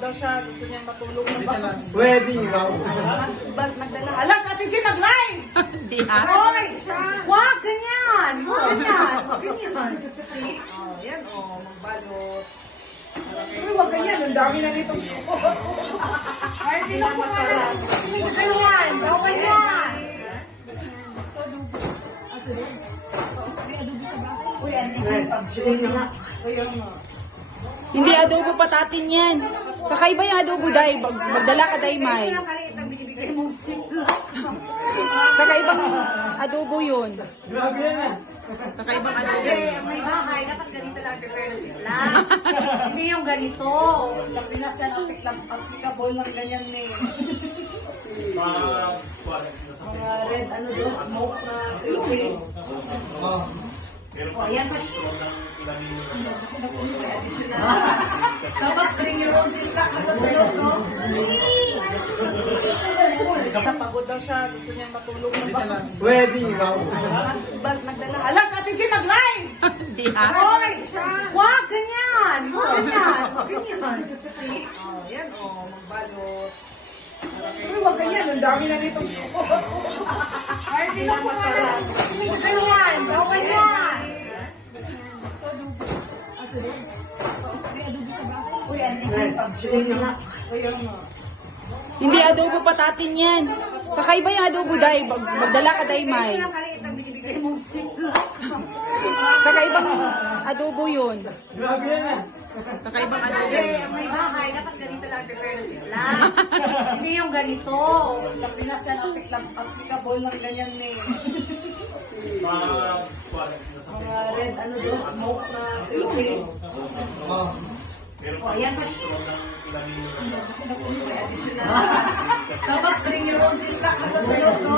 daw siya. Gusto niya matulog na ba? Pwede nga. Nagdala. Alas, Ate Jean, nag-live! Hindi ha? Hoy! Wag, ganyan! Wag, ganyan! Wag, ganyan! See? Oh, yan, oh. Magbalot. Uy, wag ganyan. Ang dami na nito. Ay, sino po nga? Wag ganyan! Wag ganyan! Uy, Ate Jean, pag-share nga. Uy, ano? Hindi adobo patatin yan. Kakaiba yung adobo, day. Magdala ka, day, May. Kakaibang adobo yun. Grabe yan ah. Kakaibang adobo. May bahay, dapat ganito lang prepare lang. Hindi yung ganito. Sa Pinas yan, applicable ng ganyan eh. Mga red, ano doon, smoke na silupin. Oh, ayan pa siya. Dapat bring your own silka kasasayo, no? Pagod daw siya, gusto niya matulog na ba? Pwede nga. Nagdala. Alas, Ate Jean, nag-live! Hindi ha? Hoy! Wag, ganyan! Wag, ganyan! Wag, ganyan! See? Oh, yan, oh. Magbalot. Uy, wag ganyan. Ang dami na nito. Ay, sino po nga? Wag ganyan! Wag ganyan! Uy, Ate Jean, pag-share nga. Uy, ano? Hindi adobo patatin yan. Kakaiba yung adobo, day. Magdala ka, day, May. Kakaibang adobo yun. Grabe yan ah. Kakaibang adobo. May bahay, dapat ganito lang prepare lang. Hindi yung ganito. Sa Pinas yan, applicable ng ganyan eh. Mga red, ano doon, smoke na silupin. Oh, ayan pa siya. Dapat bring your own silka kasasayo, no?